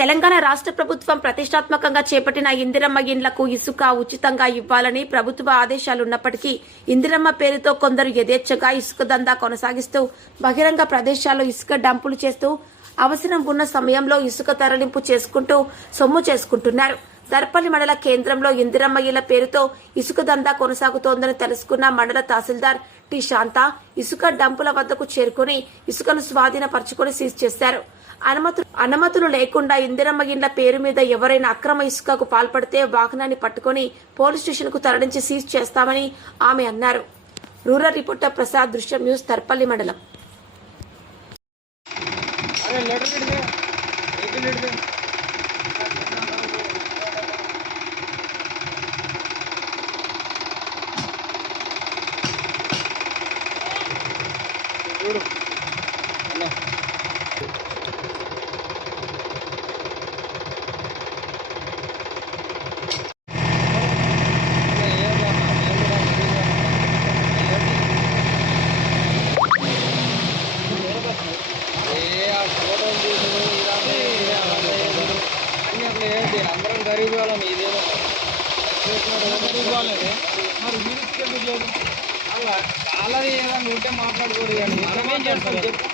తెలంగాణ రాష్ట్ర ప్రభుత్వం ప్రతిష్టాత్మకంగా చేపట్టిన ఇందిరమ్మ ఇండ్లకు ఇసుక ఉచితంగా ఇవ్వాలని ప్రభుత్వ ఆదేశాలున్నప్పటికీ ఇందిరమ్మ పేరుతో కొందరు యథేచ్ఛగా ఇసుక దందా కొనసాగిస్తూ బహిరంగ ప్రదేశాల్లో ఇసుక డంపులు చేస్తూ అవసరం ఉన్న సమయంలో ఇసుక తరలింపు చేసుకుంటూ సొమ్ము చేసుకుంటున్నారు. దర్పల్లి మండల కేంద్రంలో ఇందిరమ్మ ఇళ్ల పేరుతో ఇసుక దందా కొనసాగుతోందని తెలుసుకున్న మండల తహసీల్దార్ టి శాంత ఇసుక డంపుల వద్దకు చేరుకుని ఇసుకను స్వాధీనపరుచుకుని సీజ్ చేశారు. అనుమతులు లేకుండా ఇందిరమ్మ ఇండ్ల పేరు మీద ఎవరైనా అక్రమ ఇసుకకు పాల్పడితే వాహనాన్ని పట్టుకుని పోలీస్ స్టేషన్ కు తరలించి సీజ్ చేస్తామని ఆమె అన్నారు. రూరల్ రిపోర్టర్ ప్రసాద్, దృశ్యం న్యూస్, దర్పల్లి మండలం. అందరం గరీబ్ వాళ్ళం, ఇదేమో గరీబ్ వాళ్ళని మరి వీరికి అలా వాళ్ళది ఏదైనా ఉంటే మాట్లాడుకోరు కానీ మనం ఏం చేస్తాం చెప్పు.